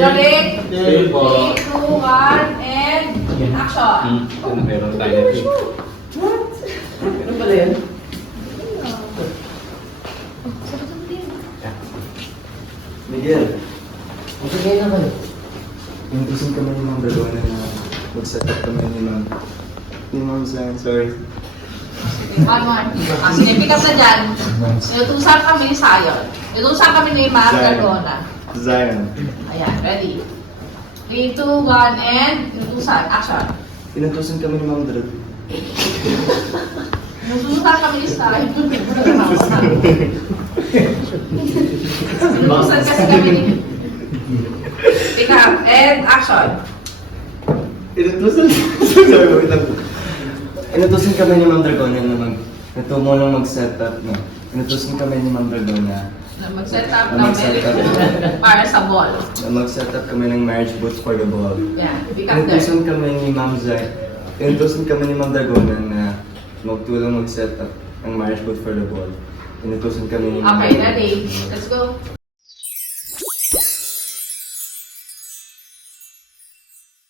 Ready? Three, 3, 2, 1, and action! Meron tayo dito. Ano pala yun? Miguel, okay na kayo. Intusin kami ni Ma'am Dragona na mag-set up kami ni Ma'am Zion, sorry. One more. Sige, pick up na dyan. Inutusan kami ni Sayon. Inutusan kami ni Ma'am Zion. Dragona. Zion. Ayan, ready? 3, 2, 1, and inutusan. Action! Inutusan kami ni Ma'am Dragona. Inutusan kami ni Sayon. Inutusan kasi kami ni... Pick up, and action! Inutusan? Sorry, wait lang. Inutusan kami ni Ma'am Dragona na natulong mag-set up, no? Inutusan kami ni Ma'am Dragona Na mag-set up Na ng mag-set up. para sa ball. na mag-set up kami ng marriage boots for the ball. Yan, pick up there. Inutusan kami ni Ma'am Zion. Inutusan kami ni Ma'am Dragona na magtulong mag-set up ng marriage boots for the ball. Inutusan kami ni Ma'am Okay, Dragona. ready? Let's go.